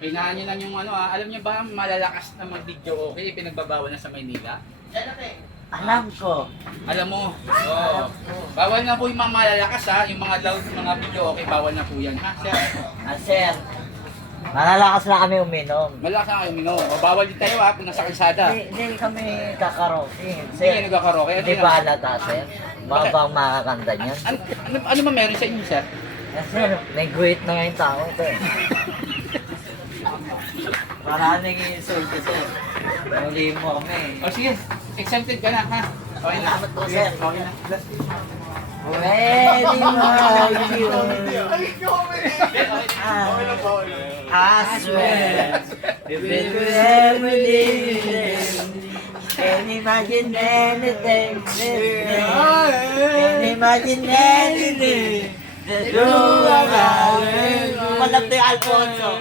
Kailangan nyo lang yung ano alam nyo ba malalakas na mag-video okay, pinagbabawal na sa Maynila? Alam ko. Alam mo, bawal na po yung mga malalakas ha, yung mga loud, mga video okay, bawal na po yan ha, sir. Sir, malalakas na kami uminom. Malakas na kayo minom, bawal din tayo ha, kung nasa kalsada. Hindi kami kakaroke. Hindi Sir, kayo nagkakaroke. hindi ba halata, sir? Mabang makakanta niyan. Ano ba meron sa inyo, sir? Sir, nag-wait na nga yung tao ito eh. Maraming insulto, sir. Muli mo kami. O sige, exempted ka na ha. Okay na. Salamat po, sir. Okay na. Ready mag I swear, if it was ever leaving, can't imagine anything, can't imagine anything. The true about it. Malapit Alfonso.